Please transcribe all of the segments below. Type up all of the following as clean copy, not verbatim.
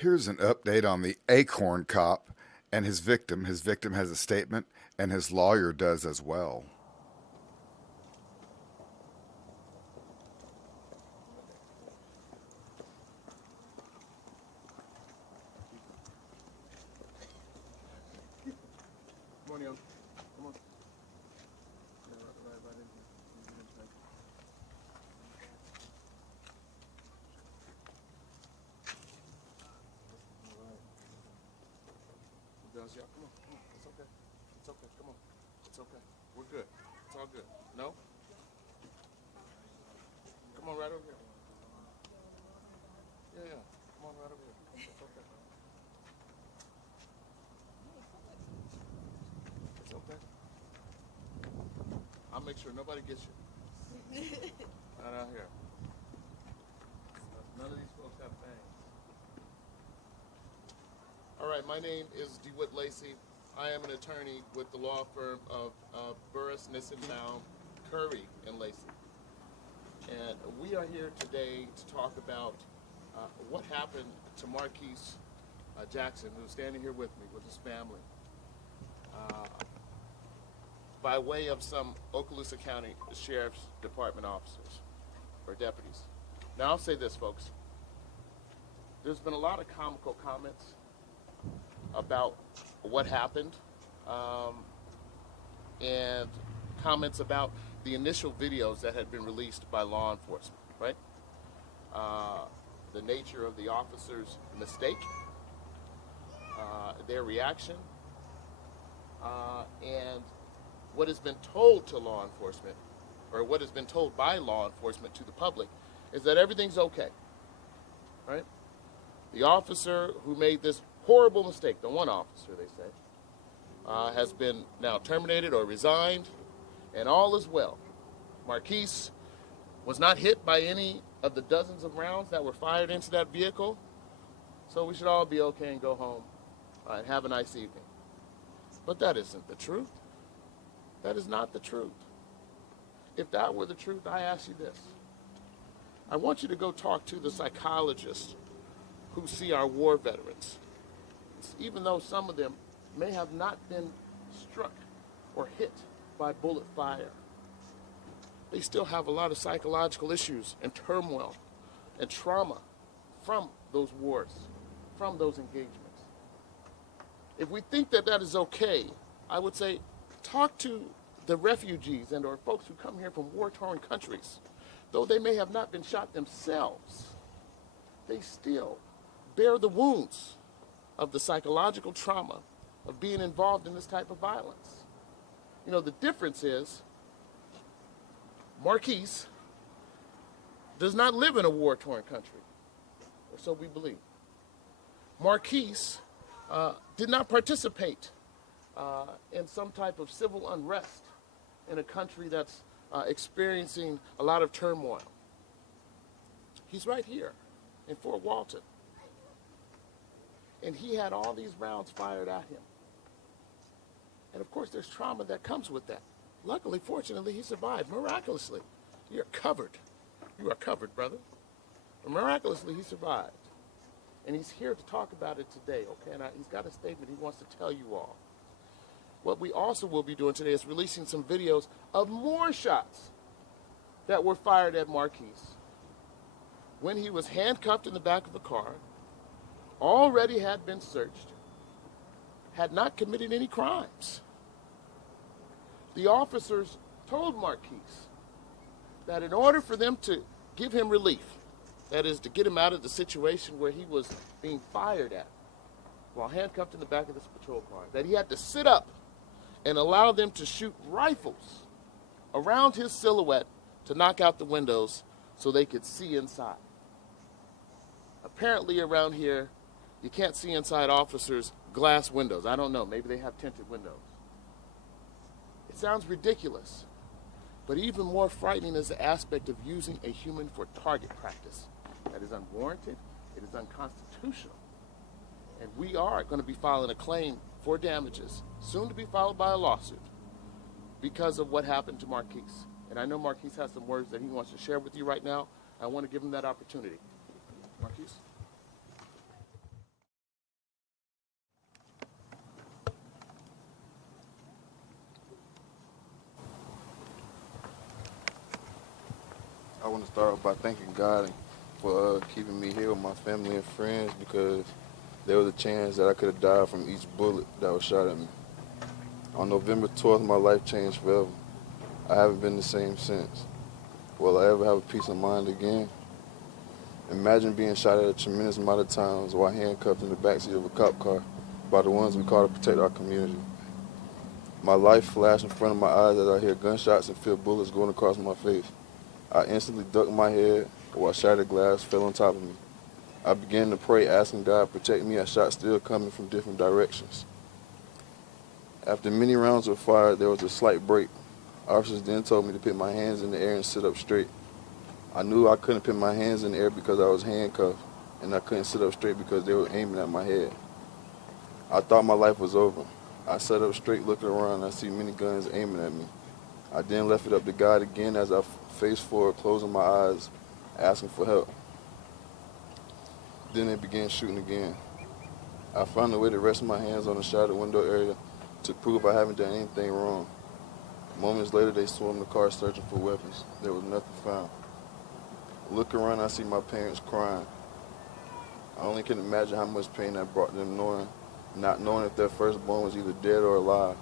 Here's an update on the Acorn cop and his victim. His victim has a statement, and his lawyer does as well. Come on, young. Come on. Does yeah? Come on. It's okay. It's okay. Come on. It's okay. We're good. It's all good. No? Come on, right over here. Yeah. Come on, right over here. It's okay. It's okay. I'll make sure nobody gets you. Not out here. None of these folks have fangs. All right, my name is DeWitt Lacey. I am an attorney with the law firm of Burris, Nissenbaum, Curry, and Lacey. And we are here today to talk about what happened to Marquise Jackson, who's standing here with me, with his family, by way of some Okaloosa County Sheriff's Department officers or deputies. Now, I'll say this, folks. There's been a lot of comical comments about what happened and comments about the initial videos that had been released by law enforcement, right? The nature of the officer's mistake, their reaction, and what has been told to law enforcement, or what has been told by law enforcement to the public, is that everything's okay, right? The officer who made this horrible mistake, the one officer, they say, has been now terminated or resigned, and all is well. Marquise was not hit by any of the dozens of rounds that were fired into that vehicle, so we should all be okay and go home and have a nice evening. But that isn't the truth. That is not the truth. If that were the truth, I ask you this. I want you to go talk to the psychologists who see our war veterans. Even though some of them may have not been struck or hit by bullet fire, they still have a lot of psychological issues and turmoil and trauma from those wars, from those engagements. If we think that that is okay, I would say talk to the refugees and or folks who come here from war-torn countries. Though they may have not been shot themselves, they still bear the wounds of the psychological trauma of being involved in this type of violence. You know, the difference is Marquise does not live in a war-torn country, or so we believe. Marquise did not participate in some type of civil unrest in a country that's experiencing a lot of turmoil. He's right here in Fort Walton. And he had all these rounds fired at him. And of course, there's trauma that comes with that. Luckily, fortunately, he survived miraculously. You're covered. You are covered, brother. But miraculously, he survived. And he's here to talk about it today, okay? And he's got a statement he wants to tell you all. What we also will be doing today is releasing some videos of more shots that were fired at Marquise when he was handcuffed in the back of a car, already had been searched, had not committed any crimes. The officers told Marquise that in order for them to give him relief, that is, to get him out of the situation where he was being fired at while handcuffed in the back of this patrol car, that he had to sit up and allow them to shoot rifles around his silhouette to knock out the windows so they could see inside. Apparently around here, you can't see inside officers' glass windows. I don't know. Maybe they have tinted windows. It sounds ridiculous, but even more frightening is the aspect of using a human for target practice. That is unwarranted. It is unconstitutional. And we are going to be filing a claim for damages, soon to be followed by a lawsuit, because of what happened to Marquise. And I know Marquise has some words that he wants to share with you right now. I want to give him that opportunity. Marquise? want to start off by thanking God for keeping me here with my family and friends, because there was a chance that I could have died from each bullet that was shot at me. On November 12th, my life changed forever. I haven't been the same since. Will I ever have a peace of mind again? Imagine being shot at a tremendous amount of times while handcuffed in the backseat of a cop car by the ones we call to protect our community. My life flashed in front of my eyes as I hear gunshots and feel bullets going across my face. I instantly ducked my head while shattered glass fell on top of me. I began to pray, asking God to protect me as shots still coming from different directions. After many rounds were fired, there was a slight break. Officers then told me to put my hands in the air and sit up straight. I knew I couldn't put my hands in the air because I was handcuffed, and I couldn't sit up straight because they were aiming at my head. I thought my life was over. I sat up straight looking around, and I see many guns aiming at me. I then left it up to God again as I faced forward, closing my eyes, asking for help. Then they began shooting again. I found a way to rest my hands on the shattered window area to prove I haven't done anything wrong. Moments later, they swarmed the car searching for weapons. There was nothing found. Looking around, I see my parents crying. I only can imagine how much pain that brought them, not knowing if their firstborn was either dead or alive.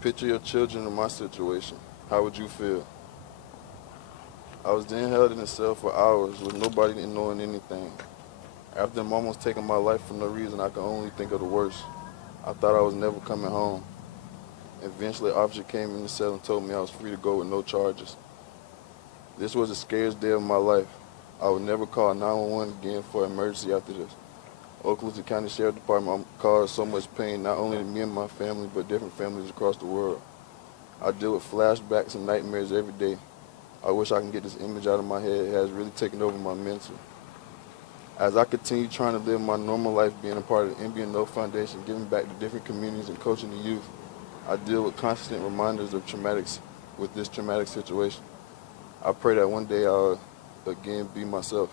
Picture your children in my situation. How would you feel? I was then held in a cell for hours with nobody knowing anything. After them almost taking my life for no reason, I could only think of the worst. I thought I was never coming home. Eventually, an officer came in the cell and told me I was free to go with no charges. This was the scariest day of my life. I would never call 911 again for an emergency after this. Oklahoma County Sheriff Department caused so much pain, not only to me and my family, but different families across the world. I deal with flashbacks and nightmares every day. I wish I can get this image out of my head. It has really taken over my mental. As I continue trying to live my normal life, being a part of the MBNO Foundation, giving back to different communities and coaching the youth, I deal with constant reminders of this traumatic situation. I pray that one day I'll again be myself.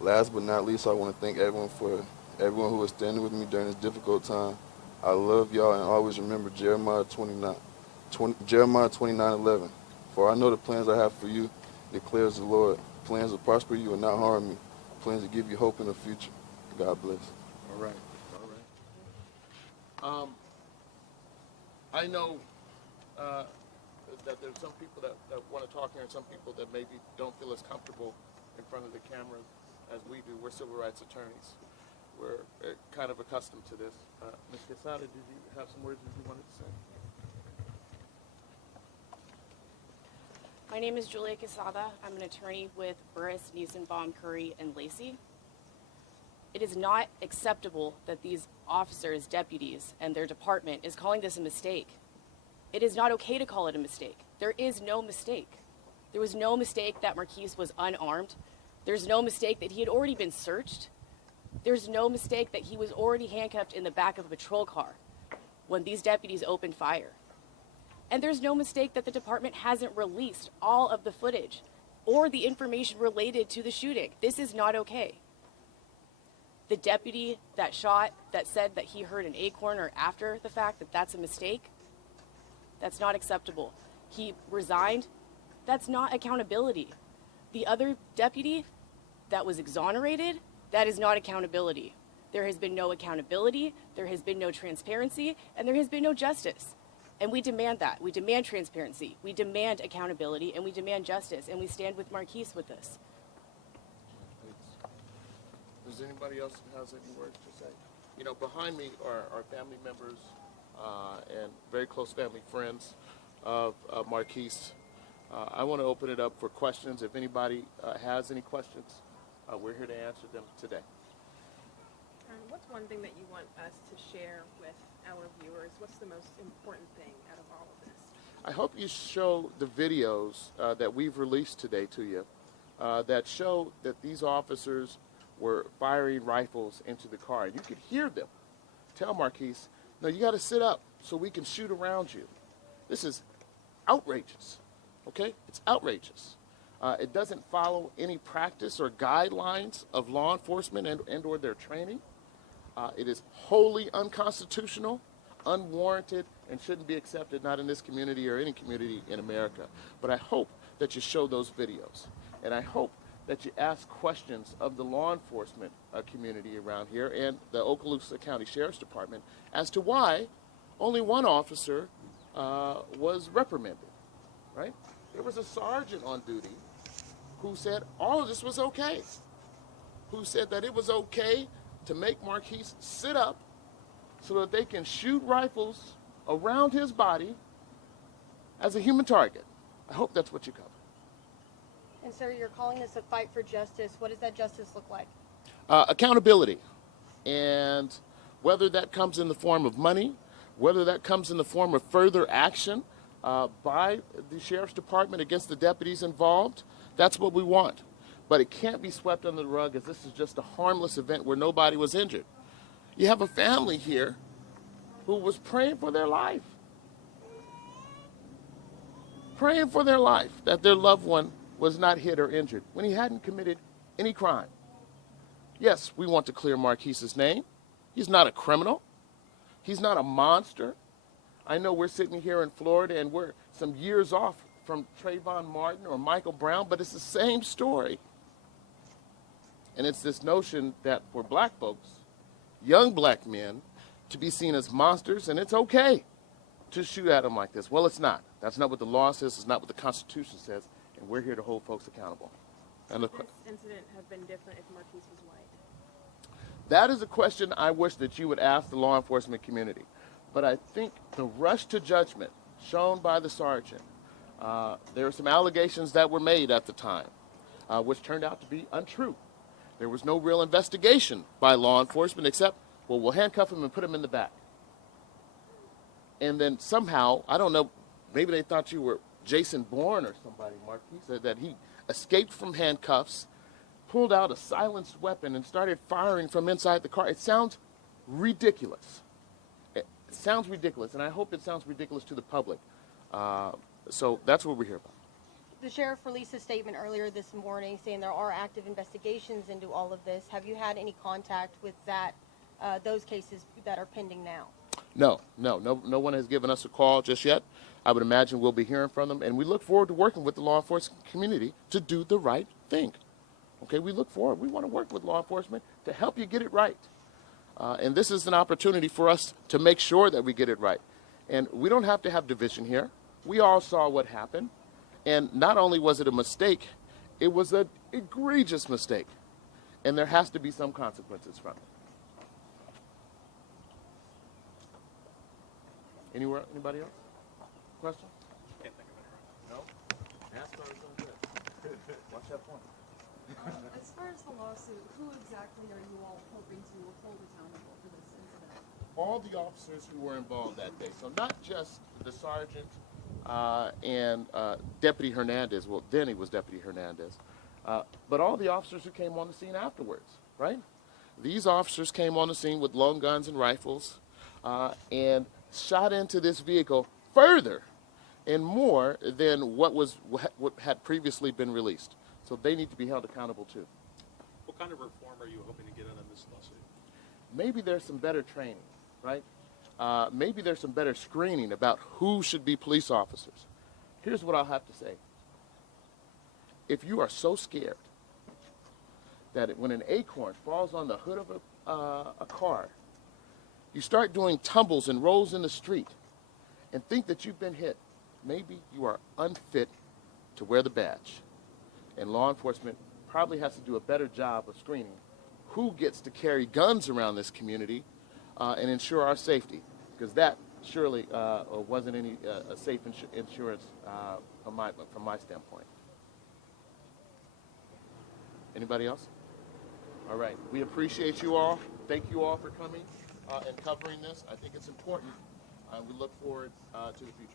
Last but not least, I want to thank everyone who was standing with me during this difficult time. I love y'all, and always remember Jeremiah 29:11. For I know the plans I have for you, declares the Lord. Plans to prosper you and not harm you. Plans to give you hope in the future. God bless. All right. I know that there's some people that want to talk here and some people that maybe don't feel as comfortable in front of the camera as we do. We're civil rights attorneys. We're kind of accustomed to this. Ms. Quesada, did you have some words that you wanted to say? My name is Julia Quesada. I'm an attorney with Burris, Newsenbaum, Curry, and Lacey. It is not acceptable that these officers, deputies, and their department is calling this a mistake. It is not okay to call it a mistake. There is no mistake. There was no mistake that Marquise was unarmed. There's no mistake that he had already been searched. There's no mistake that he was already handcuffed in the back of a patrol car when these deputies opened fire. And there's no mistake that the department hasn't released all of the footage or the information related to the shooting. This is not okay. The deputy that shot, that said that he heard an Acorn or after the fact that that's a mistake, that's not acceptable. He resigned. That's not accountability. The other deputy that was exonerated, that is not accountability. There has been no accountability, there has been no transparency, and there has been no justice. And we demand that. We demand transparency. We demand accountability, and we demand justice. And we stand with Marquise with this. Does anybody else has any words to say? You know, behind me are family members and very close family friends of Marquise. I want to open it up for questions. If anybody has any questions, we're here to answer them today. What's one thing that you want us to share with our viewers? What's the most important thing out of all of this? I hope you show the videos that we've released today to you that show that these officers were firing rifles into the car. You could hear them tell Marquise, no, you got to sit up so we can shoot around you. This is outrageous, okay? It's outrageous. It doesn't follow any practice or guidelines of law enforcement and or their training. It is wholly unconstitutional, unwarranted and shouldn't be accepted, not in this community or any community in America. But I hope that you show those videos, and I hope that you ask questions of the law enforcement community around here and the Okaloosa County Sheriff's Department as to why only one officer was reprimanded, right? There was a sergeant on duty who said all of this was okay, who said that it was okay to make Marquise sit up so that they can shoot rifles around his body as a human target. I hope that's what you cover. And sir, you're calling this a fight for justice. What does that justice look like? Accountability. And whether that comes in the form of money, whether that comes in the form of further action by the Sheriff's Department against the deputies involved, that's what we want. But it can't be swept under the rug as this is just a harmless event where nobody was injured. You have a family here who was praying for their life. Praying for their life, that their loved one was not hit or injured when he hadn't committed any crime. Yes, we want to clear Marquise's name. He's not a criminal. He's not a monster. I know we're sitting here in Florida and we're some years off from Trayvon Martin or Michael Brown, but it's the same story. And it's this notion that for black folks, young black men, to be seen as monsters, and it's okay to shoot at them like this. Well, it's not. That's not what the law says. It's not what the Constitution says. And we're here to hold folks accountable. And Would this incident have been different if Marquise was white? that is a question I wish that you would ask the law enforcement community. But I think the rush to judgment shown by the sergeant, there were some allegations that were made at the time, which turned out to be untrue. There was no real investigation by law enforcement except, well, we'll handcuff him and put him in the back. And then somehow, I don't know, maybe they thought you were Jason Bourne or somebody, Marquis, said that he escaped from handcuffs, pulled out a silenced weapon, and started firing from inside the car. It sounds ridiculous. It sounds ridiculous, and I hope it sounds ridiculous to the public. So that's what we're here about. The sheriff released a statement earlier this morning saying there are active investigations into all of this. Have you had any contact with those cases that are pending now? No one has given us a call just yet. I would imagine we'll be hearing from them, and we look forward to working with the law enforcement community to do the right thing. Okay, we look forward. We want to work with law enforcement to help you get it right. And this is an opportunity for us to make sure that we get it right. And we don't have to have division here. We all saw what happened. And not only was it a mistake, it was an egregious mistake. And there has to be some consequences from it. Anybody else? Question? Can't think of it. No? NASCAR is doing good. Watch that point. As far as the lawsuit, who exactly are you all hoping to hold accountable for this incident? All the officers who were involved that day. So not just the sergeant and Deputy Hernandez. Well, then he was Deputy Hernandez. But all the officers who came on the scene afterwards, right? These officers came on the scene with long guns and rifles and shot into this vehicle further and more than what had previously been released. So they need to be held accountable too. What kind of reform are you hoping to get out of this lawsuit? Maybe there's some better training, right? Maybe there's some better screening about who should be police officers. Here's what I'll have to say. If you are so scared that when an Acorn falls on the hood of a car, you start doing tumbles and rolls in the street and think that you've been hit, maybe you are unfit to wear the badge. And law enforcement probably has to do a better job of screening who gets to carry guns around this community and ensure our safety, because that surely wasn't any safe insurance from my standpoint. Anybody else? All right. We appreciate you all. Thank you all for coming and covering this. I think it's important. We look forward to the future.